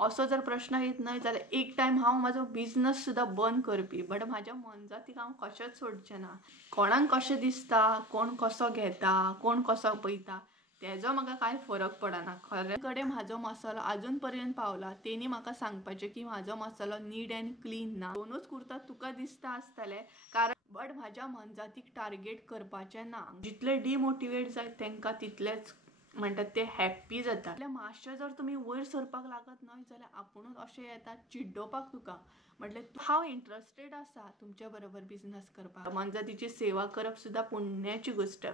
असो जर प्रश्न येत नाही जाल्यार एक टायम हांव म्हाजो बिझनस सुद्दां बंद करपी, बट म्हाज्या मनजातीक हांव कशेंच सोडचें ना. कोणाक कशें दिसता, कोण कसो घेता, कोण कसो पळयता तेजो म्हाका कांय फरक पडना. खरे कडेन म्हाजो मसालो आजून पर्यंत पावला तेणी म्हाका सांगपाचें की म्हाजो मसालो नीट एंड क्लीन ना. दोनूच कुर्ता तुका दिसता आसतलें कारण बट म्हाज्या मनजातीक टार्गेट करपाचें ना. जितले डिमोटिवेट जाय तांकां तितलेच म्हणटात ते हॅप्पी जाता. मातशें जर तुमी वयर सरपाक लागत न्हय जाल्यार आपुणूच अशें येता चिड्डोवपाक तुका. म्हटल्यार हांव इंट्रस्टेड आसा तुमच्या बरोबर बिझनस करपाक. मनजातीची सेवा करप सुद्दां पुण्याची गोष्ट.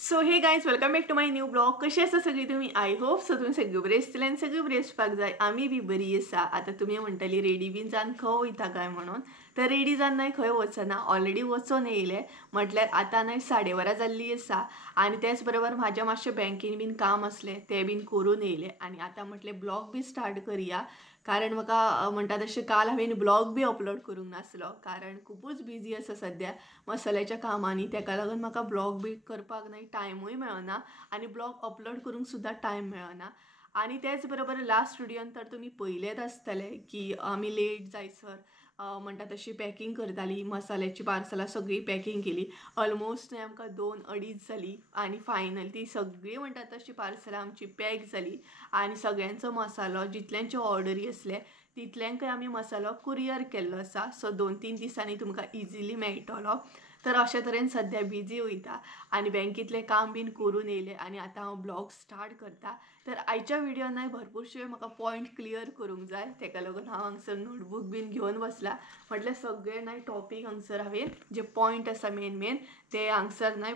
So hey guys welcome back to my new blog. कशी आसा सगळी तुमी? आय होप सो तुमी सगळी बरी आसतली आनी सगळी बरी आसपाक जाय. आमी बी बरी आसा. आतां तुमी म्हणटली रेडी बीन जावन खंय वयता काय म्हणून, तर रेडी जावन न्हय खंय वचना, ऑलरेडी वचून येयले. म्हटल्यार आतां न्हय 12:30 जाल्ली आसा आनी त्याच बरोबर म्हाजें मातशें बँकेन बीन काम आसलें तें बीन करून येयलें आनी आतां म्हटलें ब्लॉग बी स्टार्ट करुया. कारण म्हाका म्हणटा तशें काल हांवें ब्लॉग बी अपलोड करूंक नासलो कारण खूबच बिजी आसा सद्या मसाल्याच्या कामांनी. ताका लागून म्हाका ब्लॉग बी करपाक न्हय टायमूय मेळना आनी ब्लॉग अपलोड करूंक सुद्दां टायम मेळना. आनी त्याच बरोबर लास्ट व्हिडियोन तर तुमी पळयलेच आसतले की आमी लेट जायसर म्हणटा तशी पॅकिंग करताली. मसाल्याची पार्सलां सगळी पॅकिंग केली. ऑलमोस्ट आमकां 2-2:30 जाली आनी फायनल ती सगळी म्हणटा तशी पार्सलां आमची पॅक जाली आनी सगळ्यांचो मसालो जितल्यांच्यो ऑर्डरी आसले तितल्यांकय आमी मसालो कुरियर केल्लो आसा. सो 2-3 दिसांनी तुमकां इजिली मेळटलो. तर अशे तरेन सद्या बिजी वयता आनी बँकेतलें काम बीन करून येयलें आनी आतां हांव ब्लॉग स्टार्ट करता. तर आयच्या व्हिडियोन न्हय भरपूरशे म्हाका पॉयंट क्लियर करूंक जाय ताका लागून हांव हांगसर नोटबूक बीन घेवन बसला. म्हटल्यार सगळे न्हय टॉपीक हांगसर हांवें जे पॉयंट आसा मेन ते हांगसर न्हय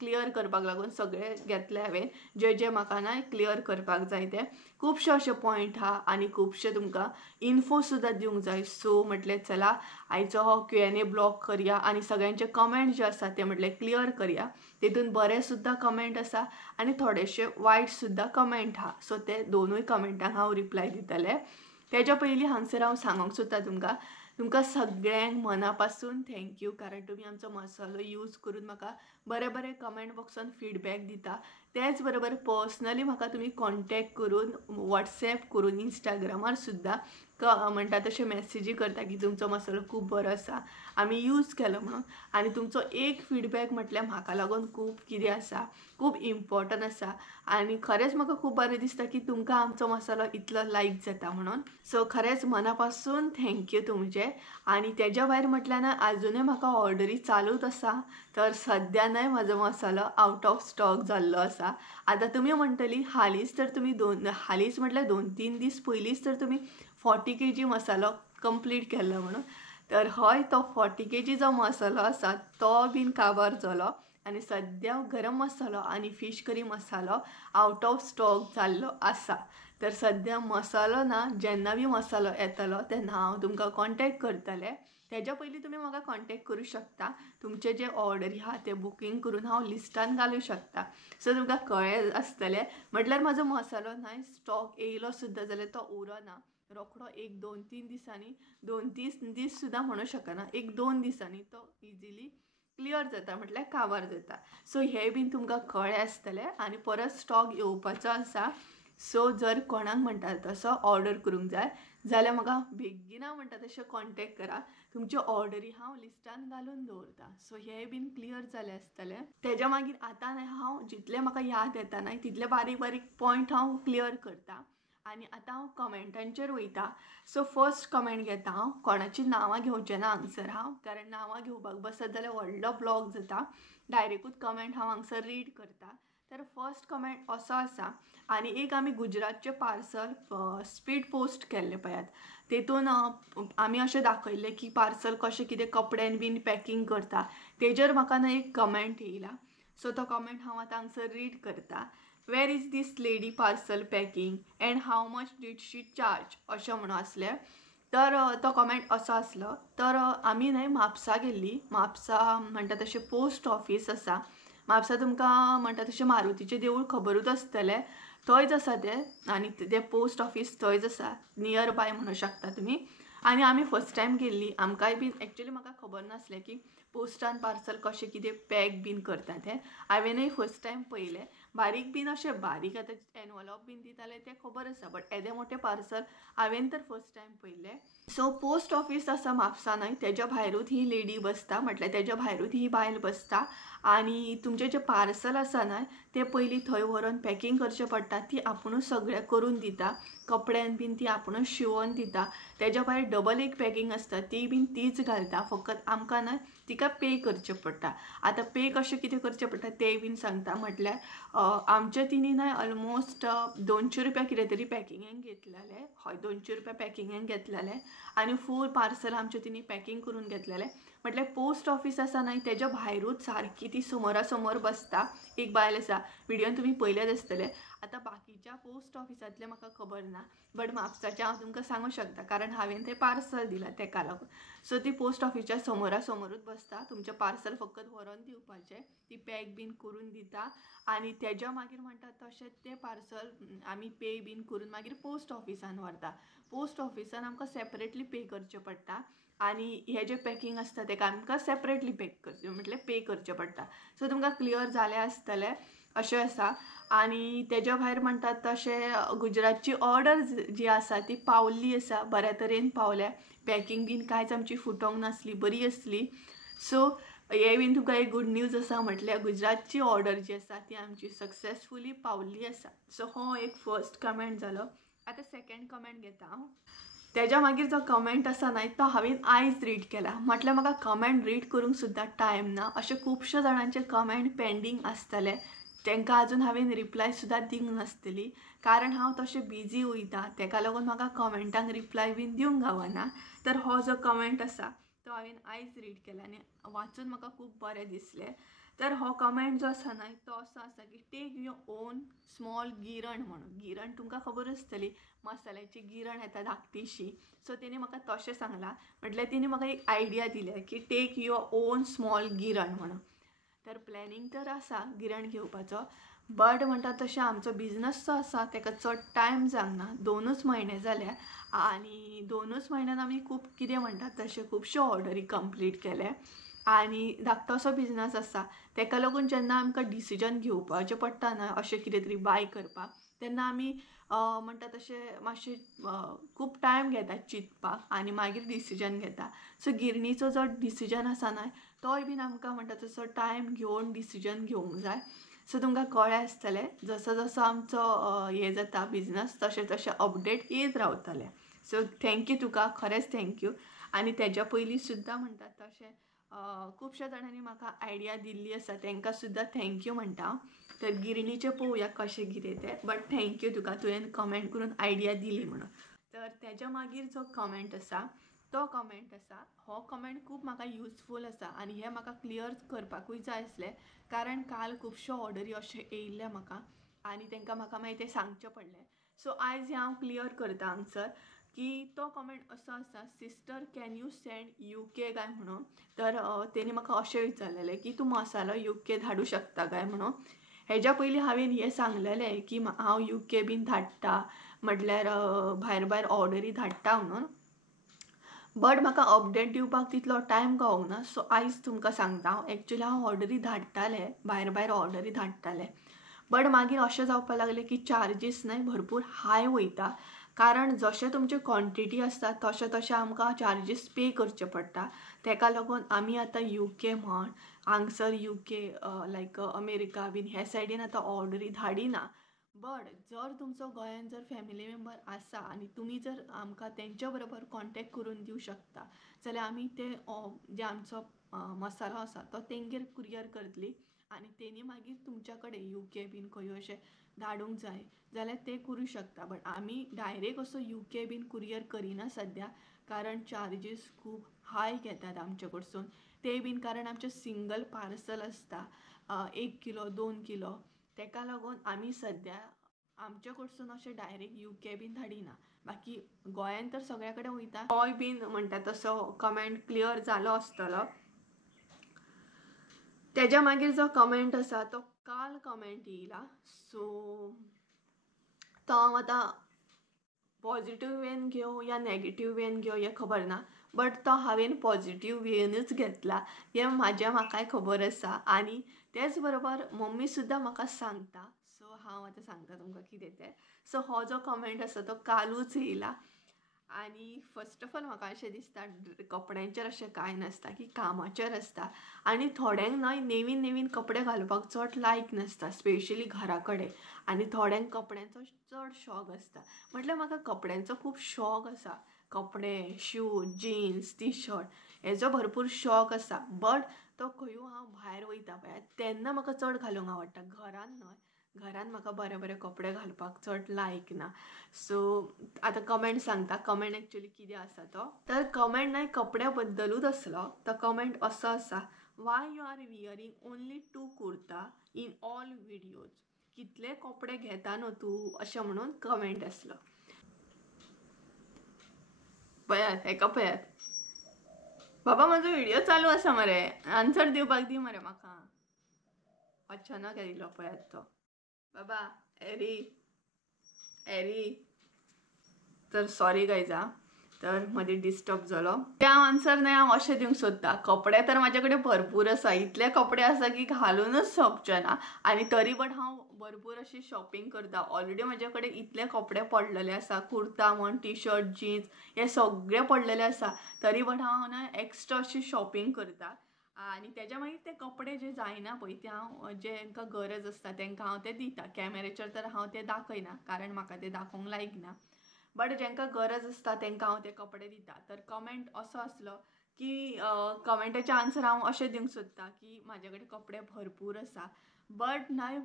क्लियर करपाक लागून सगळे घेतले हांवें जे जे म्हाका न्हय क्लियर करपाक जाय ते. खुबशे अशे पॉयंट आहा आनी खुबशे तुमकां इन्फो सुद्दां दिवंक जाय. सो म्हटलें चला आयचो हो Q&A ब्लॉग करुया आनी सगळ्यांचे कमेंट जे आसा ते म्हटलें क्लियर करुया. तेतून बरे सुद्दां कमेंट आसा आनी थोडेशे वायट सुद्दां कमेंट आहा. सो ते दोनूय कमेंटांक हांव रिप्लाय दितलें. तेज्या पयलीं हांगसर हांव सांगूंक सोदता तुमकां सगळ्यांक मना पासून थँक्यू कारण तुमी आमचो मसालो यूज करून म्हाका बरे बरे कमेंट बॉक्सान फीडबॅक दिता. त्याच बरोबर पर्सनली म्हाका तुमी कॉन्टॅक्ट करून वॉट्सॅप करून इंस्टाग्रामार सुद्दां म्हणटा तशें मॅसेजी करता की तुमचो मसालो खूब बरो आसा आमी यूज केलो म्हणून. आनी तुमचो एक फीडबॅक म्हटल्यार म्हाका लागून खूब कितें आसा, खूब इम्पॉर्टंट आसा आनी खरेंच म्हाका खूब बरें दिसता की तुमकां आमचो मसालो इतलो लायक जाता म्हणून. सो खरेंच मना पासून थँक्यू तुमचे. आनी तेज्या भायर म्हटल्यार ना आजुनूय म्हाका ऑर्डरी चालूच आसा. तर सद्या न्हय म्हाजो मसालो आउट ऑफ स्टॉक जाल्लो आसा. आतां तुमी म्हणटली हालींच तर तुमी हालींच म्हटल्यार 2-3 दीस पयलींच तर तुमी 40 kg मसालो कंप्लीट केल्लो म्हणून. तर हय तो 40 kg जो मसालो आसा तो बीन काबार जालो आनी सद्या गरम मसालो आनी फीश करी मसालो आउट ऑफ स्टॉक जाल्लो आसा. तर सद्या मसालो ना जेन्ना बी मसालो येतलो तेन्ना हांव तुमकां कॉन्टॅक्ट करतलें. तेज्या पयलीं तुमी म्हाका कॉन्टॅक्ट करूं शकता. तुमचे जे ऑर्डरी आहा ते बुकींग करून हांव लिस्टान घालूं शकता. सो तुमकां कळ्ळें आसतलें. म्हटल्यार म्हाजो मसालो न्हय स्टॉक येयलो सुद्दां जाल्यार तो उरना. रोखडो 1-2-3 दिसांनी 2-3 दीस सुद्दां म्हणूं शकना 1-2 दिसांनी तो इजिली क्लियर जाता म्हटल्यार काबार जाता. सो हें बीन तुमकां कळ्ळें आसतलें आनी परत स्टॉक येवपाचो आसा. सो जर कोणाक म्हणटा तसो ऑर्डर करूंक जाय जाल्यार म्हाका बेगिना म्हणटा तशें कॉन्टॅक्ट करा. तुमच्यो ऑर्डरी हांव लिस्टान घालून दवरता. सो हें बीन क्लियर जालें आसतलें. तेज्या मागीर आतां न्हय हांव जितलें म्हाका याद येता न्हय तितले बारीक बारीक पॉयंट हांव क्लियर करता आनी आतां हांव कमेंटांचेर वयता. सो फर्स्ट कमेंट घेता हांव. कोणाची नांवां घेवचें ना हांगसर हांव कारण नांवां घेवपाक बसत जाल्यार व्हडलो ब्लॉग जाता. डायरेक्टूच कमेंट हांव हांगसर रीड करता. तर फर्स्ट कमेंट असो आसा आनी एक आमी गुजरातचे पार्सल स्पीड पोस्ट केल्ले पळयात. तेतून आमी अशें दाखयल्लें की पार्सल कशें कितें कपड्यान बीन पॅकिंग करता तेजेर म्हाका न्हय एक कमेंट येयला. सो तो कमेंट हांव आतां हांगसर रीड करता. Where is this lady parcel packing and how much did she charge अशें म्हणून आसलें. तर तो कमेंट असो आसलो. तर आमी न्हय म्हापसा गेल्ली. म्हापसा म्हणटा तशें पोस्ट ऑफीस आसा. म्हापसा तुमकां म्हणटा तशें मारुतीचें देवूळ खबरूच आसतलें. थंयच आसा तें आनी तें पोस्ट ऑफीस थंयच आसा. नियर बाय म्हणूं शकता तुमी. आनी आमी फर्स्ट टायम गेल्ली. आमकांय बीन एक्चुली म्हाका खबर नासलें की पोस्टान पार्सल कशें कितें पॅक बीन करता तें हांवेनय फर्स्ट टायम पयलें. बारीक बीन अशें बारीक आतां एनवलॉप बीन दिताले तें खबर आसा, बट येदें मोठें पार्सल हांवेन तर फर्स्ट टायम पयलें. सो पोस्ट ऑफिस आसा म्हापसानय, तेज्या भायरूच ही लेडी बसता, म्हटल्यार तेज्या भायरूच ही बायल बसता आनी तुमचें जें पार्सल आसा न्हय तें पयलीं थंय व्हरून पॅकिंग करचें पडटा. ती आपुणूच सगळें करून दिता, कपड्यान बीन ती आपुणूच शिवोन दिता. तेज्या भायर डबल एक पॅकिंग आसता ती बीन तीच घालता, फकत आमकां न्हय तिका पे करचें पडटा. आतां पे कशें कितें करचें पडटा तें बीन सांगता. म्हटल्यार आमचे तिणी न्हय ऑलमोस्ट 200 रुपया कितें तरी पॅकिंगेक घेतलेलें. हय 200 रुपया पॅकिंगेक घेतलेलें आनी फूल पार्सल आमचे तिणी पॅकिंग करून घेतलेलें. म्हटल्यार पोस्ट ऑफिस आसा न्हय तेज्या भायरूच सारकी ती समोरा समोर बसता एक बायल आसा. व्हिडियोन तुमी पयलेच आसतले. आतां बाकीच्या पोस्ट ऑफिसांतलें म्हाका खबर ना, बट म्हापसाचें हांव तुमकां सांगूं शकता कारण हांवेन तें पार्सल दिलां तेका लागून. सो ती पोस्ट ऑफिसच्या समोरा समोरूच बसता. तुमचें पार्सल फकत व्हरून दिवपाचें, ती पॅक बीन करून दिता आनी तेज्या मागीर म्हणटा तशें तें पार्सल आमी पे बीन करून मागीर पोस्ट ऑफिसान व्हरता. पोस्ट ऑफिसान आमकां सेपरेटली पे करचें पडटा आनी हें जें पॅकिंग आसता तेका आमकां सेपरेटली पॅक करचें म्हटल्यार पे करचें पडटा. सो तुमकां क्लियर जालें आसतलें अशें आसा. आनी तेज्या भायर म्हणटात तशें गुजरातची ऑर्डर जी आसा ती पावल्ली आसा, बऱ्या तरेन पावल्या. पॅकिंग बीन कांयच आमची फुटोंक नासली, बरी आसली. सो हे बीन तुका एक गूड न्यूज आसा, म्हटल्यार गुजरातची ऑर्डर जी आसा ती आमची सक्सेसफुली पावल्ली आसा. सो हो एक फर्स्ट कमेंट जालो. आतां सेकंड कमेंट घेता हांव. तेज्या मागीर जो कमेंट आसा न्हय तो हांवेन आयज रीड केला. म्हटल्यार म्हाका कमेंट रीड करूंक सुद्दां टायम ना. अशे खुबशे जाणांचे कमेंट पेंडींग आसतले, तांकां आजून हांवेन रिप्लाय सुद्दां दिवंक नासतली कारण हांव तशें बिजी वयता. तेका लागून म्हाका कमेंटांक रिप्लाय बीन दिवंक गावना. तर हो जो कमेंट आसा तो हांवेन आयज रीड केला आनी वाचून म्हाका खूब बरें दिसलें. तर हो कमेंट जो आसा न्हय तो असो आसा की टेक युअर ओन स्मॉल गिरण म्हणून. गिरण तुमकां खबर आसतली, मसाल्याची गिरण येता धाकटीशी. सो तेणी म्हाका तशें सांगलां, म्हटल्यार तिणी म्हाका एक आयडिया दिल्या की टेक युअर ओन स्मॉल गिरण म्हणून. तर प्लॅनिंग तर आसा गिरण घेवपाचो, बट म्हणटा तशें आमचो बिझनस जो आसा तेका चड टायम जावंक ना. 2च म्हयने जाल्या आनी 2च म्हयन्यान आमी खूब कितें म्हणटात तशें खुबश्यो ऑर्डरी कंप्लीट केले आनी धाकटो असो बिझनस आसा. तेका लागून जेन्ना आमकां डिसिजन घेवपाचें पडटा न्हय अशें कितें तरी बाय करपाक, तेन्ना आमी म्हणटा तशें मातशें खूब टायम घेता चिंतपाक आनी मागीर डिसिजन घेता. सो गिरणीचो जो डिसिजन आसा न्हय तोय बीन आमकां म्हणटा तसो टायम घेवन डिसिजन घेवंक जाय. सो तुमकां कळ्ळें आसतलें जसो जसो आमचो हें जाता बिझनस तशें तशें अपडेट येत रावतलें. सो थँक्यू तुका, खरेंच थँक्यू. आनी तेज्या पयलीं सुद्दां म्हणटात तशें खुबश्या जाणांनी म्हाका आयडिया दिल्ली आसा, तांकां सुद्दां थँक्यू म्हणटा हांव. तर गिरणीचें पळोवया कशें कितें तें, बट थँक्यू तुका, तुवें कमेंट करून आयडिया दिली म्हणून. तर तेज्या मागीर जो कमेंट आसा तो कमेंट आसा, हो कमेंट खूब म्हाका युजफूल आसा आनी हें म्हाका क्लियर करपाकूय जाय आसलें कारण काल खुबश्यो ऑर्डरी अशें येयल्ल्या म्हाका आनी तांकां म्हाका मागीर तें सांगचें पडलें. सो आयज हें हांव क्लियर करता आन्सर की तो कमेंट असो आसा, sister can you send UK काय म्हणून. तर तेणी म्हाका अशें विचारलेलें की तूं मसालो UK धाडूं शकता काय म्हणून. हेज्या पयलीं हांवेन हें सांगलेलें की हांव UK बीन धाडटा, म्हटल्यार भायर भायर ऑर्डरी धाडटा म्हणून, बट म्हाका अपडेट दिवपाक तितलो टायम गावोंक ना. सो आयज तुमकां सांगता हांव एक्चुअली हांव ऑर्डरी धाडटालें, भायर भायर ऑर्डरी धाडटालें, बट मागीर अशें जावपाक लागलें की चार्जीस न्हय भरपूर हाय वयता कारण जशें तुमची क्वॉन्टिटी आसता तशें तशें आमकां चार्जीस पे करचे पडटा. तेका लागून आमी आतां UK म्हण हांगसर UK लायक अमेरिका बीन हे सायडीन आतां ऑर्डरी धाडिना. बट जर तुमचो गोंयान जर फॅमिली मेंबर आसा आनी तुमी जर आमकां तेंच्या बरोबर कॉन्टेक्ट करून दिवं शकता जाल्यार आमी ते जे आमचो मसालो आसा तो तेंगेर कुरियर करतली आनी तेणी मागीर तुमच्या कडेन UK बीन खंय अशें धाडूंक जाय जाल्यार ते करूं शकता. बट आमी डायरेक्ट असो UK बीन कुरियर करिना सद्या कारण चार्जीस खूब हाय घेतात आमचे कडसून. ते बीन कारण आमचें सिंगल पार्सल आसता 1 किलो 2 किलो, तेका लागून आमी सद्या आमचे कडसून अशें डायरेक्ट UK बीन धाडिना. बाकी गोंयान तर सगळ्या कडेन वयता. हय बीन म्हणटा तसो कमेंट क्लियर जालो आसतलो. तेज्या मागीर जो कमेंट आसा तो काल कमेंट येयला, सो तो हांव आतां पॉझिटिव्ह वेन घेऊ या नेगेटिव्ह वेन घेऊ हे खबर ना, बट तो हांवें पॉझिटिव्ह वेनूच घेतला हे म्हाकाय खबर आसा. आनी तेच बरोबर मम्मी सुद्दां म्हाका सांगता. सो हांव आतां सांगता तुमकां कितें तें. सो हो जो कमेंट आसा तो कालूच येयला. आनी फस्ट ऑफ ऑल म्हाका अशें दिसता कपड्यांचेर अशें कांय नासता की कामाचेर आसता. आनी थोड्यांक न्हय नवीन नवीन कपडे घालपाक चड लायक नासता, स्पेशली घरा कडेन. आनी थोड्यांक कपड्यांचो चड शॉक आसता. म्हटल्यार म्हाका कपड्यांचो खूब शॉक आसा. कपडे, शूज, जिन्स, टी शर्ट हेजो भरपूर शॉक आसा. बट तो खंयूय हांव भायर वयता पळय तेन्ना म्हाका चड घालूंक आवडटा. घरान न्हय, घरान म्हाका बरे बरे कपडे घालपाक चड लायक ना. सो आतां कमेंट सांगता. कमेंट एक्चुअली कितें आसा तो, तर कमेंट न्हय कपड्या बद्दलूच आसलो. तो कमेंट असो आसा, why you are wearing only 2 kurta in all videos. कितले कपडे घेता न्हू तूं अशें म्हणून कमेंट आसलो. पळयात हेका पळयात. बाबा म्हजो व्हिडिओ चालू आसा मरे, आन्सर दिवपाक दी मरे म्हाका. अचानक येयलो पळयात तो. बाबा एरी एरी. तर सॉरी गायज आं, तर मदीं डिस्टर्ब जालो. ते हांव आन्सर न्हय हांव अशें दिवंक सोदता. कपडे तर म्हाजे कडेन भरपूर आसा. इतले कपडे आसा की घालूनच सोंपचे ना. आनी तरी बट हांव भरपूर अशी शॉपिंग करता. ऑलरेडी म्हाजे कडेन इतले कपडे पडलेले आसा. कुर्ता म्हण, टी शर्ट, जिन्स हे सगळे पडलेले आसा. तरी बट हांव ना एक्स्ट्रा अशी शॉपिंग करता. आनी तेज्या मागीर ते कपडे जे जायना पळय ते हांव जेंकां गरज आसता तेंकां हांव ते दिता. कॅमेरेचेर तर हांव ते दाखयना कारण म्हाका ते दाखोवंक लायक ना. बट जेंकां गरज आसता तेंकां हांव ते कपडे दिता. तर कमेंट असो आसलो की कमेंटाचे आन्सर हांव अशें दिवंक सोदता की म्हाजे कडेन कपडे भरपूर आसा. बट न्हय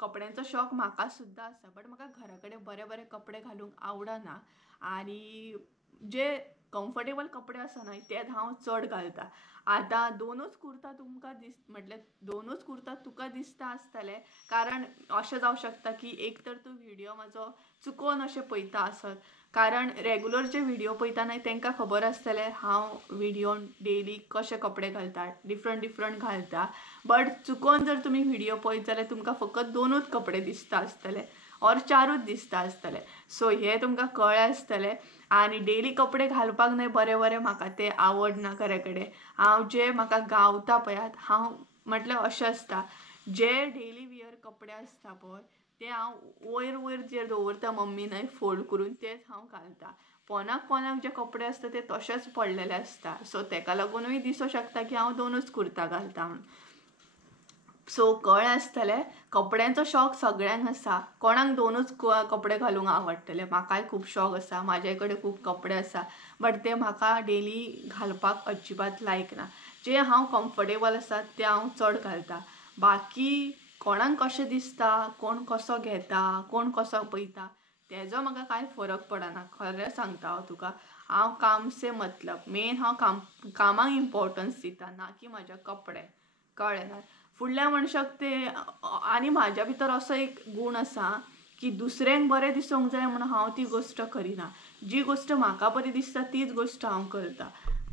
कपड्यांचो शॉक म्हाका सुद्दां आसा. बट म्हाका घरा कडेन बरे बरे कपडे घालूंक आवडना. आनी जे कम्फर्टेबल कपडे आसा न्हय तेच हांव चड घालता. आतां दोनूच कुर्ता तुमकां म्हटल्यार दोनूच कुर्ता तुका दिसता आसतले कारण अशें जावं शकता की एक तर तूं व्हिडिओ म्हाजो चुकोवन अशें पळयता आसत. कारण रेगुलर जे व्हिडिओ पळयता न्हय तेंकां खबर आसतलें हांव व्हिडिओन डेली कशे कपडे घालता, डिफरंट घालता. बट चुकोवन जर तुमी व्हिडिओ पळयत जाल्यार तुमकां फकत 2च कपडे दिसता आसतले ऑर 4च दिसता आसतले. सो हे तुमकां कळ्ळें आसतलें. आनी डेली कपडे घालपाक न्हय बरे बरे म्हाका ते आवडना खरे कडेन. हांव जे म्हाका गावता पळयात हांव म्हटल्यार अशें आसता जे डेली वियर कपडे आसता पळय ते हांव वयर वयर जे दवरता मम्मी न्हय फोल्ड करून तेच हांव घालता. पोनाक जे कपडे आसता ते तशेंच पडलेले आसता. सो तेका लागूनूय दिसूं शकता की हांव 2च कुर्ता घालता म्हणून. सो कळ्ळें आसतलें कपड्यांचो शॉक सगळ्यांक आसा. कोणाक 2च कपडे घालूंक आवडटले. म्हाकाय खूब शॉक आसा. म्हाजे कडेन खूब कपडे आसा. बट ते म्हाका डेली घालपाक अजिबात लायक ना. जे हांव कम्फर्टेबल आसा ते हांव चड घालता. बाकी कोणाक कशें दिसता, कोण कसो घेता, कोण कसो पळयता तेजो म्हाका कांय फरक पडना. खरें सांगता हांव तुका. हांव काम से मतलब. मेन हांव कामाक इम्पॉर्टन्स दिता ना की म्हाजे कपडे. कळ्ळें ना. फुडल्या मनशाक ते आनी म्हाज्या भितर असो एक गूण आसा की दुसऱ्यांक बरें दिसूंक जाय म्हणून हांव ती गोश्ट करिना. जी गोश्ट म्हाका बरी दिसता तीच गोश्ट हांव करता.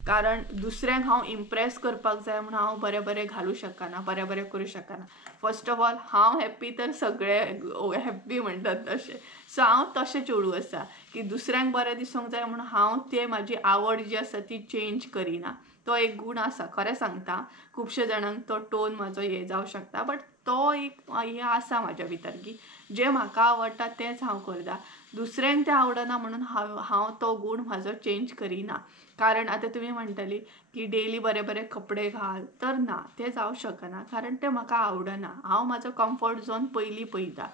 कारण दुसऱ्यांक हांव इम्प्रेस करपाक जाय म्हणून हांव बरें बरें घालूं शकना, बरें बरें करूं शकना. फर्स्ट ऑफ ऑल हांव हॅप्पी तर सगळे हॅप्पी म्हणटात तशें. सो हांव तशें चेडूं आसा की दुसऱ्यांक बरें दिसूंक जाय म्हणून हांव ते म्हाजी आवड जी आसा ती चेंज करिना. तो एक गूण आसा. खरें सांगता खुबशे जाणांक तो टोन म्हाजो हे जावं शकता. बट तो एक हे आसा म्हाज्या भितर की जे म्हाका आवडटा तेंच हांव करता. दुसऱ्यांक तें आवडना म्हणून हांव तो गूण म्हाजो चेंज करिना. कारण आतां तुमी म्हणटली की डेली बरे बरे कपडे घाल, तर ना तें जावं शकना कारण तें म्हाका आवडना. हांव म्हाजो कम्फर्ट झोन पयलीं पळयता.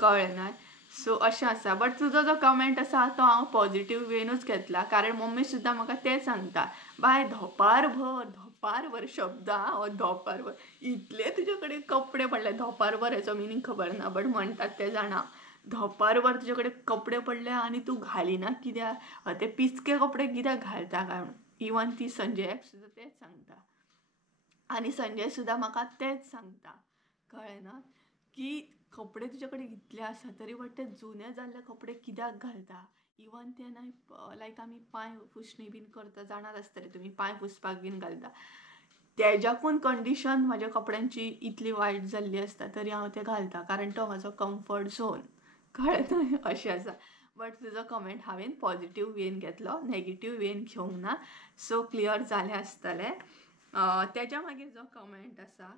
कळ्ळें ना. सो अशें आसा. बट तुजो जो कमेंट आसा तो हांव पॉझिटिव्ह वेनूच घेतला. कारण मम्मी सुद्दां म्हाका तें सांगता, बाय धोपारभर शब्द हो धोपारभर इतले तुजे कडेन कपडे पडले. धोपारभर हेचो मिनींग खबर ना बट म्हणटात ते जाणा. धोपारभर तुजे कडेन कपडे पडले आनी तूं घालिना कित्याक? ते पिचके कपडे कित्याक घालता काय म्हणून. इवन ती संजयाक सुद्दां तेच सांगता. आनी संजय सुद्दां म्हाका तेच सांगता. कळ्ळें ना. की कपडे तुजे कडेन इतले आसा तरी बट ते जुने जाल्ले कपडे कित्याक घालता. इवन ते न्हय लायक आमी पांय पुसणी बीन करता जाणाच आसतले तुमी पांय पुसपाक बीन घालता. तेज्याकून कंडिशन म्हाज्या कपड्यांची इतली वायट जाल्ली आसता तरी हांव ते घालता कारण तो म्हाजो कम्फर्ट झोन. कळ्ळें न्हय अशें आसा. बट तुजो कमेंट हांवें पॉझिटिव्ह वेन घेतलो, नेगेटिव्ह वेन घेवंक ना. सो क्लियर जालें आसतलें. तेज्या मागीर जो कमेंट आसा,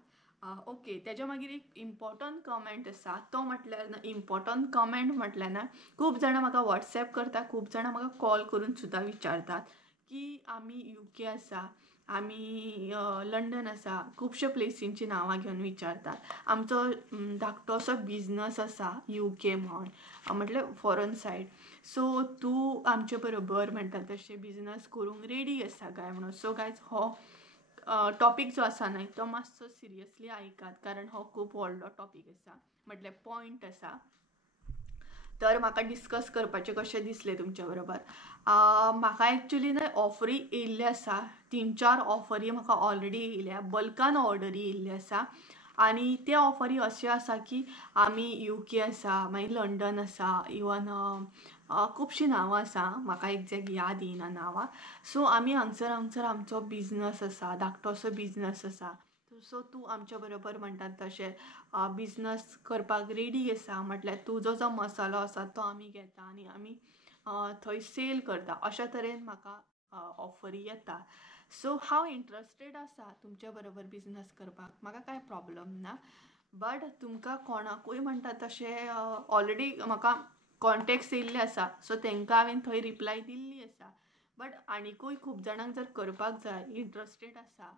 ओके, तेज्या मागीर एक इम्पॉर्टंट कमेंट आसा. तो म्हटल्यार ना, इम्पॉर्टंट कमेंट म्हटल्यार ना, खूब जाणां म्हाका वॉट्सॅप करता, खूब जाणां म्हाका कॉल करून सुद्दां विचारतात की आमी UK आसा, आमी लंडन आसा, खुबश्यो प्लेसींची नांवां घेवन विचारतात. आमचो धाकटोसो बिझनस आसा UK म्हण, म्हटल्यार फॉरेन सायड. सो तूं आमचे बरोबर म्हणटा तशें बिझनस करूंक रेडी आसा काय म्हणून. सो गायज, हो टॉपीक जो आसा न्हय तो मातसो सिरियसली आयकात, कारण हो खूब व्हडलो टॉपीक आसा, म्हटल्यार पॉयंट आसा. तर म्हाका डिस्कस करपाचें कशें दिसलें तुमच्या बरोबर. म्हाका एक्चुली न्हय ऑफरी येयल्ले आसा, 3-4 ऑफरी म्हाका ऑलरेडी येयल्या, बल्कान ऑर्डरी येयल्ली आसा. आनी ते ऑफरी अशें आसा की आमी UK आसा, मागीर लंडन आसा, इवन खुबशीं नांवां आसा, म्हाका एक्झॅक्ट याद येयना नांवां. सो आमी हांगसर आमचो बिझनस आसा, धाकटोसो बिझनस आसा. सो तूं आमच्या बरोबर म्हणटात तशें बिझनस करपाक रेडी आसा, म्हटल्यार तुजो जो मसालो आसा तो आमी घेता आनी आमी थंय सेल करता, अशा तरेन म्हाका ऑफरी येता. सो हांव इंट्रस्टेड आसा तुमच्या बरोबर बिझनस करपाक, म्हाका कांय प्रॉब्लम ना. बट तुमकां कोणाकूय म्हणटा तशें ऑलरेडी म्हाका कॉन्टेक्ट्स येयल्ले आसा, सो तांकां हांवें थंय रिप्लाय दिल्ली आसा. बट आनिकूय खूब जाणांक जर करपाक जाय, इंट्रस्टेड आसा,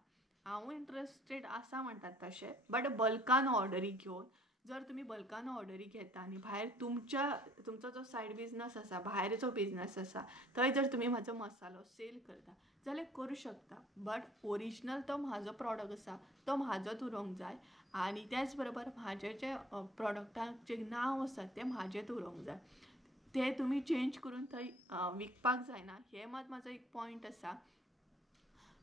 हांव इंट्रस्टेड आसा म्हणटात तशें. बट बल्कान ऑर्डरी घेवन, जर तुमी बल्कान ऑर्डरी घेता आनी भायर तुमचो जो सायड बिझनस आसा, भायर जो बिझनस आसा, थंय जर तुमी म्हाजो मसालो सेल करता जाल्यार करूं शकता. बट ओरिजिनल तो म्हाजो प्रॉडक्ट आसा तो म्हाजोच उरोंक जाय. आनी त्याच बरोबर म्हाजे जे प्रॉडक्टाचे नांव आसा तें म्हाजेंच उरोंक जाय. ते तुमी चेंज करून थंय विकपाक जायना. हें मात म्हाजो एक पॉयंट आसा.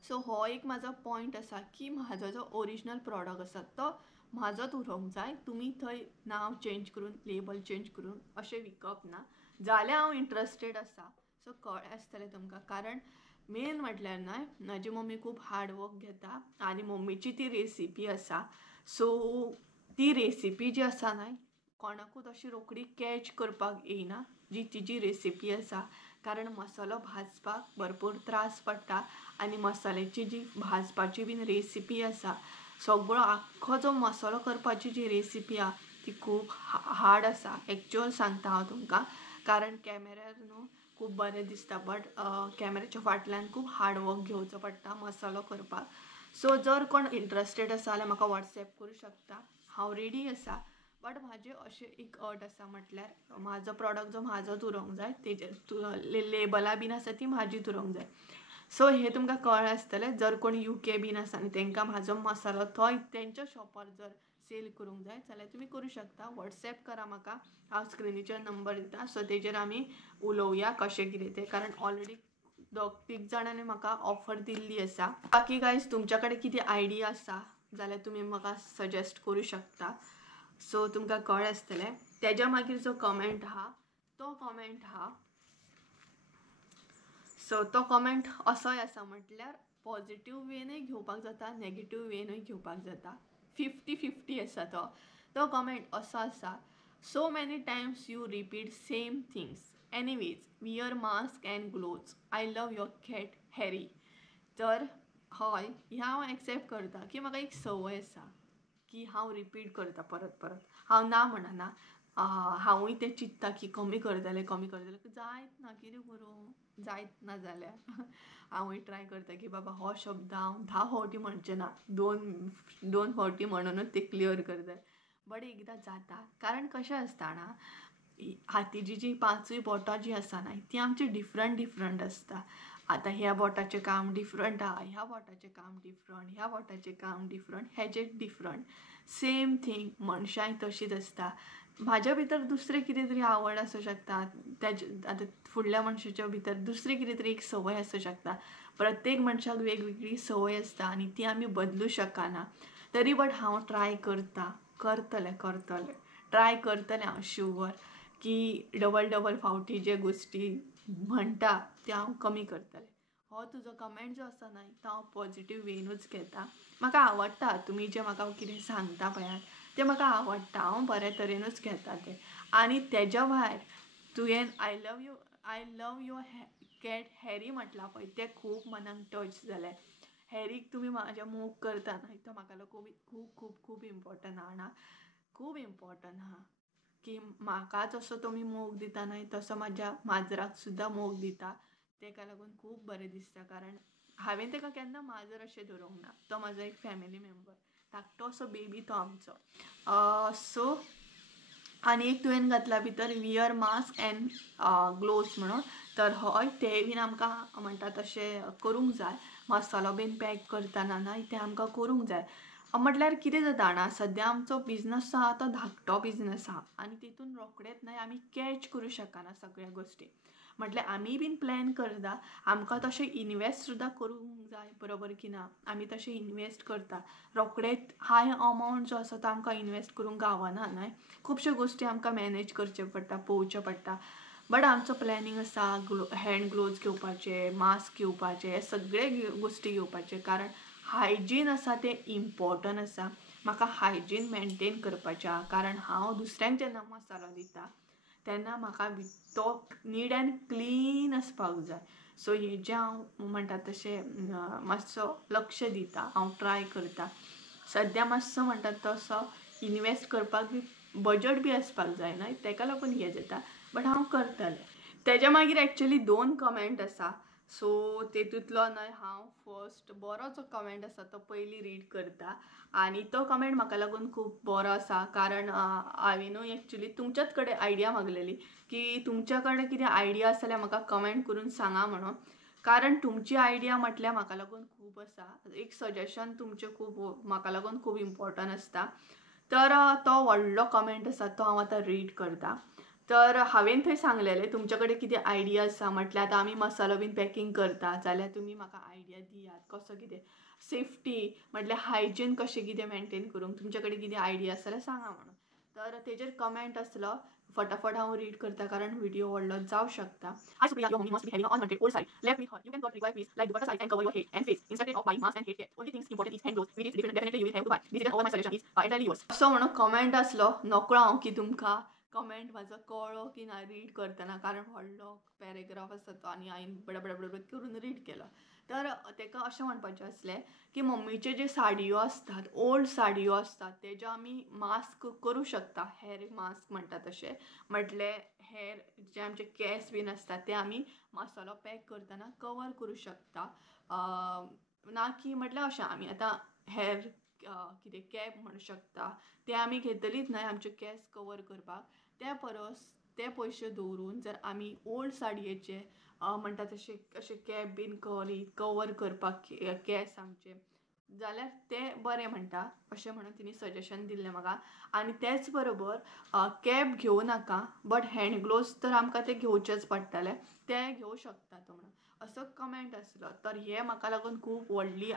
सो हो एक म्हाजो पॉयंट आसा की म्हाजो जो ओरिजिनल प्रॉडक्ट आसा तो म्हाजोच उरोंक जाय. तुमी थंय नांव चेंज करून, लेबल चेंज करून अशें विकप ना. जाल्यार हांव इंट्रस्टेड आसा. सो कळ्ळें आसतलें तुमकां. कारण मेन म्हटल्यार न्हय, म्हाजी मम्मी खूब हार्ड वर्क घेता आनी मम्मीची ती रेसिपी आसा. सो ती रेसिपी जी आसा न्हय, कोणाकूच अशी रोखडी कॅच करपाक येयना जी तिची रेसिपी आसा. कारण मसालो भाजपाक भरपूर त्रास पडटा आनी मसाल्याची जी भाजपाची बीन रेसिपी आसा, सगळो आख्खो जो मसालो करपाची जी रेसिपी आहा ती खूब हार्ड आसा. एक्चुअल सांगता हांव तुमकां. कारण कॅमेऱ्यार न्हू खूब बरें दिसता, बट कॅमेऱ्याच्या फाटल्यान खूब हार्ड वर्क घेवचो पडटा मसालो करपाक. सो जर कोण इंट्रस्टेड आसा जाल्यार म्हाका वॉट्सॅप करूं शकता, हांव रेडी आसा. बट म्हाजें अशें एक अट आसा, म्हटल्यार म्हाजो प्रॉडक्ट जो म्हाजोच उरोंक जाय, तेजेर लेबलां बीन आसा ती म्हाजीच उरोंक जाय. सो हें तुमकां कळ्ळें आसतलें. जर कोण UK बीन आसा आनी तांकां म्हाजो मसालो थंय तेंच्या शॉपार जर सेल करूंक जाय जाल्यार तुमी करूं शकता. वॉट्सॅप करा म्हाका, हांव स्क्रिनीचेर नंबर दिता. सो तेजेर आमी उलोवया कशें कितें तें. कारण ऑलरेडी 2-3 जाणांनी म्हाका ऑफर दिल्ली आसा. बाकी गायज, तुमच्या कडेन कितें आयडिया आसा जाल्यार तुमी म्हाका सजेस्ट करूं शकता. सो तुमकां कळ्ळें आसतलें. तेज्या मागीर जो कमेंट आहा तो कमेंट आहा, सो तो कमेंट असोय आसा, म्हटल्यार पॉझिटिव्ह वेनूय घेवपाक जाता, नेगेटिव्ह वेनूय घेवपाक जाता. 50-50 आसा तो. तो कमेंट असो आसा, so many Times you repeat same things. Anyways, wear mask and gloves. I love your cat Harry. तर हय, हें हांव एक्सेप्ट करता की म्हाका एक संवय आसा की हांव रिपीट करता परत परत. हांव ना म्हणना, हांवूय तें चिंत्ता की कमी करतलें, जायत ना, कितें करूं, जायत ना जाल्यार हांवूय ट्राय करता की बाबा हो शब्द हांव 10 फावटी म्हणचें ना, 2 फावटी म्हणूनच ते क्लियर करता. बट एकदां जाता. कारण कशें आसता ना, हातीची जी 5 बोटां जी आसा ना ती आमची डिफरंट आसता. आतां ह्या बोटाचें काम डिफरंट आहा, ह्या बोटाचें काम डिफरंट, ह्या बोटाचें काम डिफरंट, हेजें डिफरंट. सेम थिंग मनशांय तशींच आसता. म्हाज्या भितर दुसरें कितें तरी आवड आसूं शकता, आतां फुडल्या मनशाच्या भितर दुसरी कितें तरी एक संवय आसूं शकता. प्रत्येक मनशाक वेगवेगळी संवय आसता आनी ती आमी बदलूं शकना. तरी बट हांव ट्राय करतलें ट्राय करतलें हांव शुअर की डबल फावटी जे गोश्टी म्हणटा ते हांव कमी करतलें. हो तुजो कमेंट जो आसा न्हय तो हांव पॉझिटिव्ह वेनूच घेता. म्हाका आवडटा तुमी जें म्हाका कितें सांगता पळयात तें म्हाका आवडटा. हांव बऱ्या तरेनूच घेता तें. आनी तेज्या भायर तुवें I love your cat Harry म्हटलां पळय तें खूब मनाक टच जालें. हॅरीक तुमी म्हाजे मोग करता न्हय तो म्हाका खूब खूब खूब खूब इम्पॉर्टंट आहा, खूब इम्पॉर्टंट आहा की म्हाका जसो तुमी मोग दिता न्हय तसो म्हाज्या माजराक सुद्दां मोग दिता. तेका लागून खूब बरें दिसता, कारण हांवें तेका केन्ना माजर अशें धरूंक ना. तो म्हाजो एक फॅमिली मेंबर, धाकटो असो बेबी तो आमचो. सो आनी एक तुवें घातला भितर वियर मास्क एंड ग्लोव्स म्हणून. तर हय ते बीन आमकां म्हणटा तशें करूंक जाय. मसालो बीन पॅक करतना न्हय तें आमकां करूंक जाय. म्हटल्यार कितें जाता जाणा, सद्या आमचो बिझनस आहा तो धाकटो बिझनस आहा आनी तितून रोखडेंच न्हय आमी कॅच करूं शकना सगळ्या गोश्टी. म्हटल्यार आमी बीन प्लॅन करता, आमकां तशें इनवेस्ट सुद्दां करूंक जाय, बरोबर की ना. आमी तशें इनवेस्ट करता, रोखडेंच हाय अमावंट जो आसा तो आमकां इनवेस्ट करूंक गावना न्हय. खुबश्यो गोश्टी आमकां मॅनेज करचे पडटा, पळोवचे पडटा. बट आमचो प्लॅनिंग आसा हँड ग्लोव्स घेवपाचे, मास्क घेवपाचे, हे सगळे गोश्टी घेवपाचे, कारण हायजीन आसा तें इम्पॉर्टंट आसा. म्हाका हायजीन मेनटेन करपाचें आहा, कारण हांव दुसऱ्यांक जेन्ना मसालो दिता तेन्ना म्हाका तो नीट एंड क्लीन आसपाक जाय. सो हेजें हांव म्हणटा तशें मातसो लक्ष दिता, हांव ट्राय करता. सद्या मातसो म्हणटा तसो इनवेस्ट करपाक बी बजट बी आसपाक जाय न्हय, तेका लागून हें जाता. बट हांव करतलें. तेज्या मागीर एक्चुअली 2 कमेंट आसा. सो तेतूंतलो न्हय हांव फर्स्ट बरो जो कमेंट आसा तो पयलीं रीड करता. आनी तो कमेंट म्हाका लागून खूब बरो आसा, कारण हांवेनूय एक्चुअली तुमच्याच कडेन आयडिया मागलेली की तुमच्या कडेन कितें आयडिया आसा जाल्यार म्हाका कमेंट करून सांगा म्हणून. कारण तुमची आयडिया म्हटल्यार म्हाका लागून खूब आसा. एक सजेशन तुमचें खूब म्हाका लागून खूब इम्पॉर्टंट आसता. तर तो व्हडलो कमेंट आसा तो हांव आतां रीड करता. तर हांवें थंय सांगलेलें तुमचे कडेन कितें आयडिया आसा, म्हटल्यार आतां आमी मसालो बीन पॅकींग करता जाल्यार तुमी म्हाका आयडिया दियात कसो कितें सेफ्टी, म्हटल्यार हायजीन कशें कितें मेनटेन करूंक तुमचे कडेन कितें आयडिया आसा जाल्यार सांगा म्हणून. तर तेजेर कमेंट आसलो, फटाफट हांव रीड करता कारण व्हिडिओ व्हडलो जावं शकता. Hi Supriya, your mommy must be having an unwanted old saree left with her. You can got required piece like dupatta size and cover your head and face instead of buying mask and head care. Only things important is hand gloves, which is definitely you will have to buy. This is all my suggestion is entirely yours. असो म्हणून comment आसलो, नकळो हांव की तुमकां comment म्हाजो कळ्ळो की ना रीड करतना, कारण व्हडलो पॅरेग्राफ आसा तो आनी हांवें बडबड करून रीड केलो. तर तेका अशें म्हणपाचें आसलें की मम्मीच्यो ज्यो साडयो असतात, ओल्ड साडयो असतात, तेजो आमी मास्क करूं शकता. हेअर मास्क म्हणटा तशें, म्हटल्यार हेअर जे आमचे केस बीन असतात ते आमी मसालो पॅक करतना कवर करूं शकता. ना की म्हटल्यार अशें आमी आतां हेअर कितें कॅप म्हणूं शकता, ते आमी घेतलीच न्हय आमचे केस कवर करपाक. त्या परस ते पयशे दवरून जर आमी ओल्ड साडयेचे म्हणटा तशें अशें कॅप बीन कवर करपाक केस आमचे, जाल्यार तें बरें म्हणटा अशें म्हणून तिणी सजेशन दिल्लें म्हाका. आनी तेच बरोबर कॅप घेवं नाका, बट हँड ग्लोव्स तर आमकां ते घेवचेच पडटले, ते घेवं शकता तो म्हणून असो कमेंट आसलो. तर हे म्हाका लागून खूब व्हडली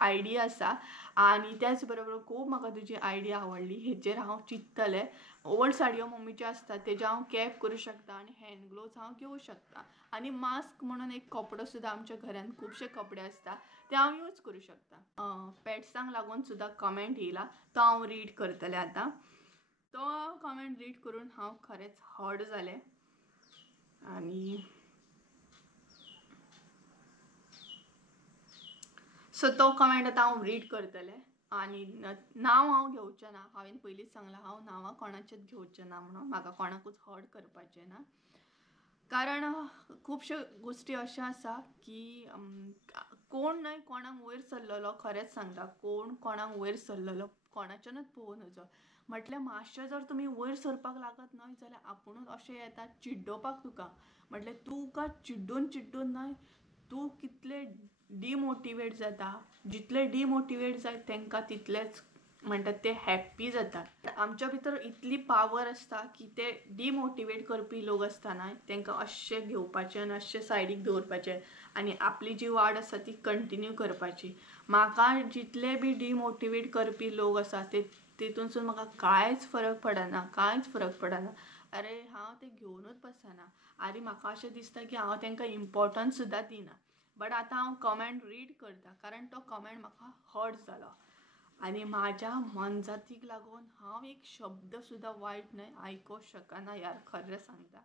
आयडिया आसा आनी त्याच बरोबर खूब म्हाका तुजी आयडिया आवडली. हेचेर हांव चिंततलें. ओल्ड साडयो मम्मीच्यो आसतात तेजे हांव कॅप करूं शकता आनी हँड ग्लोव्स हांव घेवं शकता. आनी मास्क म्हणून एक कपडो सुद्दां आमच्या घरान खुबशे कपडे आसता ते हांव यूज करूं शकता. पेट्सांक लागून सुद्दां कमेंट येयला तो हांव रीड करतलें आतां. तो कमेंट रीड करून हांव खरेंच हर्ट जालें. आनी सो तो कमेंट आतां हांव रीड करतलें. आनी नांव हांव घेवचें ना, हांवें पयलींच सांगलां हांव नांवां कोणाचेंच घेवचें ना म्हणून. म्हाका कोणाकूच हर्ट करपाचें ना, कारण खुबश्यो गोश्टी अश्यो आसा की कोण न्हय कोणाक वयर सरलेलो, खरेंच सांगता, कोण कोणाक वयर सरलेलो कोणाच्यानूच पळोवं नजो. म्हटल्यार मातशें जर तुमी वयर सरपाक लागत न्हय जाल्यार आपुणूच अशें येता चिड्डोवपाक तुका. म्हटल्यार तुका चिड्डून न्हय तूं कितलें डिमोटिवेट जाता. जितले डिमोटिवेट जाय तांकां तितलेंच म्हणटात ते हॅप्पी जातात. आमच्या भितर इतली पावर आसता की ते डिमोटिवेट करपी लोक आसता न्हय तांकां अशें घेवपाचें आनी अशें सायडीक दवरपाचें आनी आपली जी वाट आसा ती कंटिन्यू करपाची. म्हाका जितले बी डिमोटिवेट करपी लोक आसा तेतूनसून म्हाका कांयच फरक पडना. अरे हांव ते घेवनूच बसना. आनी म्हाका अशें दिसता की हांव तांकां इम्पॉर्टन्स सुद्दां दिना. बट आतां हांव कमेंट रीड करता कारण तो कमेंट म्हाका हर्ट जालो आनी म्हाज्या मनजातीक लागून हांव एक शब्द सुद्दां वायट न्हय आयकूंक शकना यार, खरें सांगता.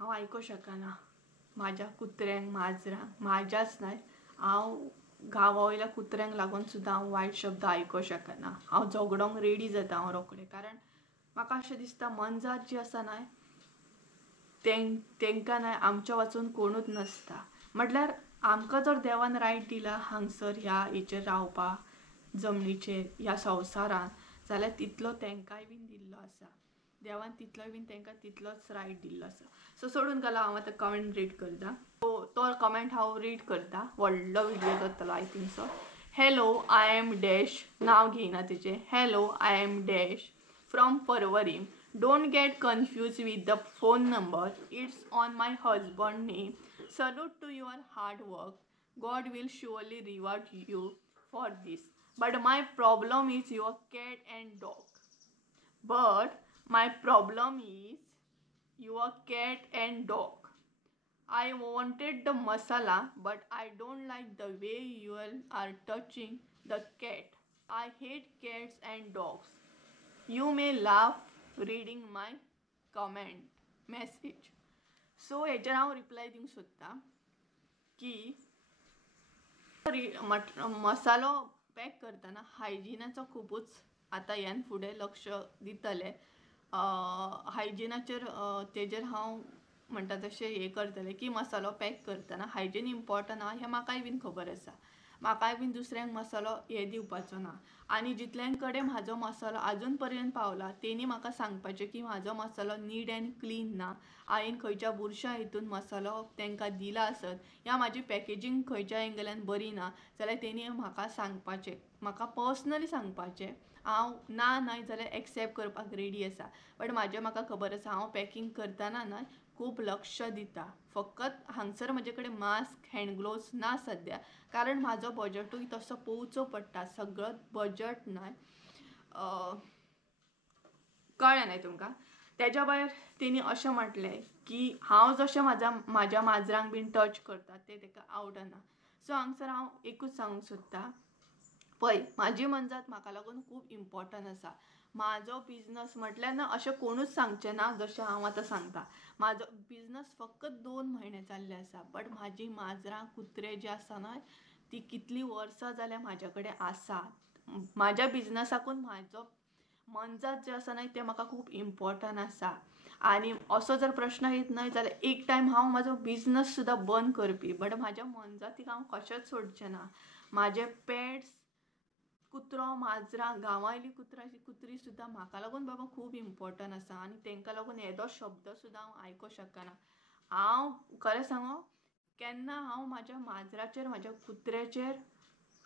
हांव आयको शकना म्हाज्या कुत्र्यांक माजरांक म्हाज्याच न्हय हांव गांवा वयल्या कुत्र्यांक लागून सुद्दां हांव वायट शब्द आयको शकना. हांव झगडोंक रेडी जाता हांव रोखडें. कारण म्हाका अशें दिसता मनजात जी आसा न्हय तांकां न्हय आमच्या वाचून कोणूच नासता. म्हटल्यार आमकां जर देवान रायट दिला हांगसर ह्या हेचेर रावपाक जमनीचेर ह्या संवसारान जाल्यार तितलो तांकांय बीन दिल्लो आसा. देवान तितलोय बीन तांकां तितलोच रायट दिल्लो आसा. सो सोडून गेलो हांव आतां कमेंट रीड करता. तो कमेंट हांव रीड करता. व्हडलो व्हिडिओ जातलो I think so. Hello I am dash नांव घेयना तेचें. Hello I am dash from Porvorim. Don't get confused with the phone number. It's on my husband's name. Salute to your hard work. God will surely reward you for this. But my problem is your cat and dog. But my problem is your cat and dog. I wanted the masala, but I don't like the way you are touching the cat. I hate cats and dogs. You may laugh reading my comment message. So हेचेर हांव reply दिवंक सोदतां की मसालो pack करतना हायजिनाचो खुबूच आतां ह्यान फुडें लक्ष दितलें. हायजिनाचेर तेजेर हांव म्हणटा तशें हें करतलें की मसालो पॅक करतना हायजीन इम्पॉर्टंट आहा हें म्हाकाय बीन खबर आसा. म्हाकाय बीन दुसऱ्यांक मसालो हें दिवपाचो ना. आनी जितल्यां कडेन म्हाजो मसालो आजून पर्यंत पावला तेणी म्हाका सांगपाचें की म्हाजो मसालो नीट एंड क्लीन ना. हांवें खंयच्या बुरश्या हितून मसालो तांकां दिला आसत या म्हाजी पॅकेजींग खंयच्या एंगलान बरी ना जाल्यार तेणी म्हाका सांगपाचें. म्हाका पर्सनली सांगपाचें. हांव ना न्हय जाल्यार एक्सेप्ट करपाक रेडी आसा. बट म्हाका खबर आसा हांव पॅकींग करतना न्हय खूब लक्ष दिता. फकत हांगसर म्हजे कडेन मास्क हँड ग्लोव्स ना सद्या कारण म्हाजो बजटूय तसो पळोवचो पडटा. सगळो बजट न्हय कळ्ळें न्हय तुमकां. तेज्या भायर तेणी अशें म्हटलें की हांव जशें म्हाज्या माजरांक बीन टच करता तें ताका आवडना. सो हांगसर हांव एकूच सांगूंक सोदतां पळय म्हाजी मनजात म्हाका लागून खूब इम्पॉर्टंट आसा. म्हाजो बिझनस म्हटल्यार ना अशें कोणूच सांगचें ना जशें हांव आतां सांगता. म्हाजो बिझनस फकत 2 म्हयने जाल्ले आसा. बट म्हाजी माजरां कुत्रे जे आसा न्हय ती कितलीं वर्सां जाल्यार म्हाज्या कडेन आसात. म्हाज्या बिझनसाकून म्हाजो मनजात जे आसा न्हय तें म्हाका खूब इम्पॉर्टंट आसा. आनी असो जर प्रश्न येत न्हय जाल्यार एक टायम हांव म्हाजो बिझनस सुद्दां बंद करपी. बट म्हाज्या मनजातीक हांव कशेंच सोडचें ना. म्हाजे पेट्स कुत्रो माजरां गांवायली कुत्री सुद्दां म्हाका लागून बाबा खूब इम्पॉर्टंट आसा. आनी तांकां लागून येदो शब्द सुद्दां हांव आयको शकना. हांव खरें सांगो केन्ना हांव म्हाज्या माजराचेर म्हाज्या कुत्र्याचेर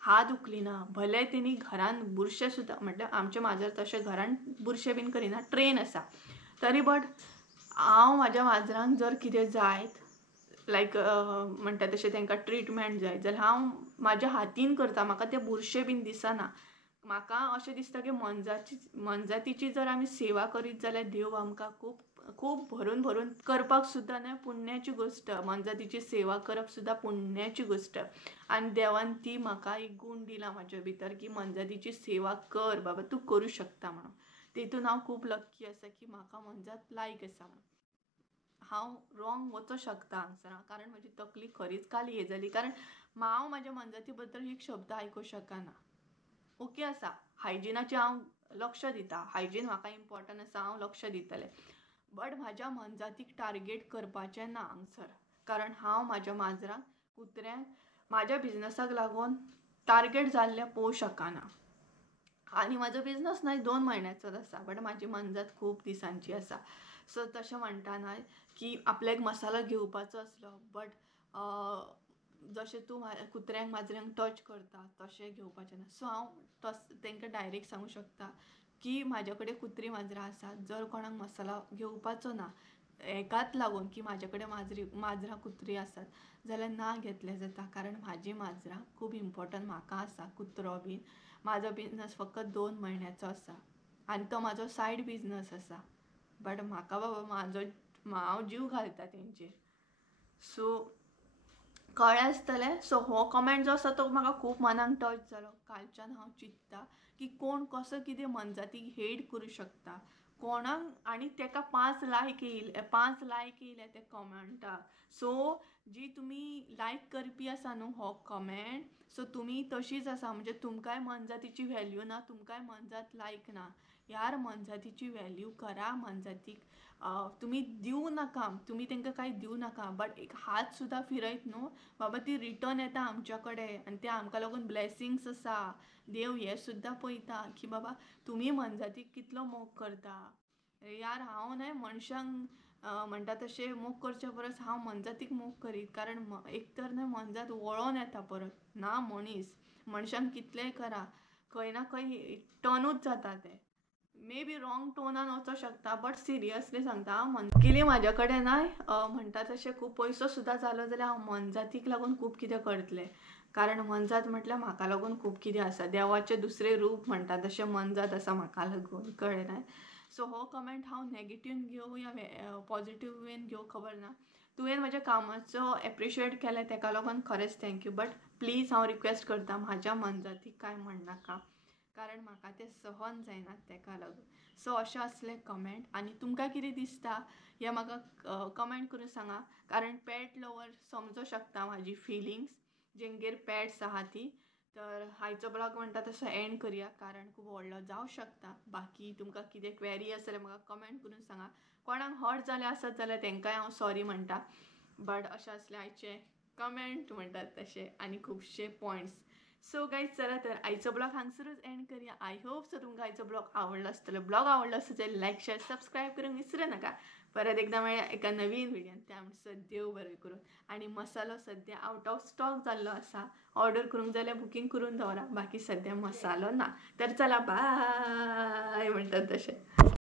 हात उखलिना. भले तेणी घरान बुरशे सुद्दां म्हटल्यार आमचे माजर तशें घरान बुरशे बीन करिना ट्रेन आसा तरी बट हांव म्हाज्या माजरांक जर कितें जायत लायक म्हणटा तशें तांकां ट्रिटमेंट जाय जाल्यार हांव म्हाज्या हातीन करता. म्हाका तें बुरशें बीन दिसना. म्हाका अशें दिसता की मनजातीची जर आमी सेवा करीत जाल्यार देव आमकां खूब खूब भरून भरून करपाक सुद्दां न्हय पुण्याची गोश्ट. मनजातीची सेवा करप सुद्दां पुण्याची गोश्ट. आनी देवान ती म्हाका एक गूण दिला म्हाज्या भितर की मनजातीची सेवा कर बाबा तूं करूं शकता म्हणून. तेतून हांव खूब लक्की आसा की म्हाका मनजात लायक आसा म्हणून. हांव रॉंग वचूं शकता हांगसर कारण म्हजी तकली खरीच काली हें जाली. कारण हांव म्हाज्या मनजाती बद्दल एक शब्द आयको शकना. ओके आसा हायजिनाचें हांव लक्ष दिता. हायजीन म्हाका इम्पॉर्टंट आसा हांव लक्ष दितलें. बट म्हाज्या मनजातीक टार्गेट करपाचें ना हांगसर. कारण हांव म्हाज्या माजरांक कुत्र्यांक म्हाज्या बिझनसाक लागून टार्गेट जाल्लें पळोवं शकना. आनी म्हाजो बिझनस न्हय 2 म्हयन्याचोच आसा. बट म्हाजी मनजात खूब दिसांची आसा. सो तशें म्हणटा न्हय की आपल्याक मसालो घेवपाचो आसलो बट जशें तूं कुत्र्यांक माजरांक टच करता तशें घेवपाचें ना. सो हांव तांकां डायरेक्ट सांगूं शकता की म्हाजे कडेन कुत्री माजरां आसात. जर कोणाक मसालो घेवपाचो ना हेकाच लागून की म्हाजे कडेन माजरां कुत्री आसात जाल्यार ना घेतलें जाता. कारण म्हाजी माजरां खूब इम्पॉर्टंट म्हाका आसा. कुत्रो बीन म्हाजो बिझनस फकत 2 म्हयन्याचो आसा आनी तो म्हाजो सायड बिझनस आसा. बट म्हाका बाबा हांव जीव घालता तेंचेर. सो कळ्ळें आसतलें. सो हो कमेंट जो आसा तो म्हाका खूब मनाक टच जालो. कालच्यान हांव चिंत्ता की कोण कसो कितें मनजातीक हेट करूं शकता. कोणाक आनी तेका 5 लायक येयले त्या कमेंटाक. सो जी तुमी लायक करपी आसा न्हू हो कमेंट, सो तुमी तशीच आसा, म्हणजे तुमकांय मनजातीची व्हॅल्यू ना, तुमकांय मनजात लायक ना. यार मनजातीची व्हॅल्यू करा, मनजातीक तुमी दिवं नाका, तुमी तांकां कांय दिवं नाका, बट एक हात सुद्दां फिरयत न्हू बाबा ती रिटर्न येता आमच्या कडेन आनी ते आमकां लागून ब्लेसिंग्स आसा. देव हे सुद्दां पळयता की बाबा तुमी मनजातीक कितलो मोग करता. यार हांव न्हय मनशांक म्हणटा तशें मोग करचे परस हांव मनजातीक मोग करीत, कारण एक तर न्हय मनजात वळोन येता परत ना मनीस. मनशांक कितलेंय करा, खंय ना खंय टर्नूच जाता ते. मे बी रॉंग टोनान वचों शकता, बट सिरियसली सांगता कितें म्हाज्या कडेन नाय म्हणटा तशें खूब पयसो सुद्दां जालो जाल्यार हांव मनजातीक लागून खूब कितें करतलें. कारण मनजात म्हटल्यार म्हाका लागून खूब कितें आसा, देवाचें दुसरें रूप म्हणटा तशें मनजात आसा म्हाका लागून, कळ्ळें ना. सो हो कमेंट हांव नेगेटिव्ह घेवं या पॉझिटिव्ह वेन घेवं खबर ना. तुवें म्हज्या कामाचो एप्रिशिएट केलें तेका लागून खरेंच थँक्यू, बट प्लीज हांव रिक्वेस्ट करता म्हाज्या मनजातीक कांय म्हणनाका, कारण म्हाका तें सहन जायना तेका लागून. सो अशें असलें कमेंट. आनी तुमकां कितें दिसता हें म्हाका कमेंट करून सांगा, कारण पेट लवर समजूं शकता म्हाजी फिलिंग्स जेंगेर पेट्स आहा ती. तर आयचो ब्लॉग म्हणटा तसो एंड करुया, कारण खूब व्हडलो जावं शकता. बाकी तुमकां कितें क्वेरी आसा जाल्यार म्हाका कमेंट करून सांगा. कोणाक हर्ट जालें आसत जाल्यार तेंकांय हांव सॉरी म्हणटा, बट अशें असलें आयचे कमेंट म्हणटात तशें आनी खुबशे पॉयंट्स. सो गायज चला तर आयचो ब्लॉग हांगसरूच एंड करूया. आय होप सो तुमकां आयचो ब्लॉग आवडलो आसतलो. ब्लॉग आवडलो आसत जाल्यार लायक शेअर सबस्क्राईब करूंक विसरूं नका. परत एकदा मेळया एका नवीन व्हिडिओन. त्या म्हणसर देव बरें करून. आनी मसालो सद्या आउट ऑफ स्टॉक जाल्लो आसा, ऑर्डर करूंक जाल्यार बुकींग करून दवरा. बाकी सद्या मसालो ना. तर चला बाय म्हणटात तशें.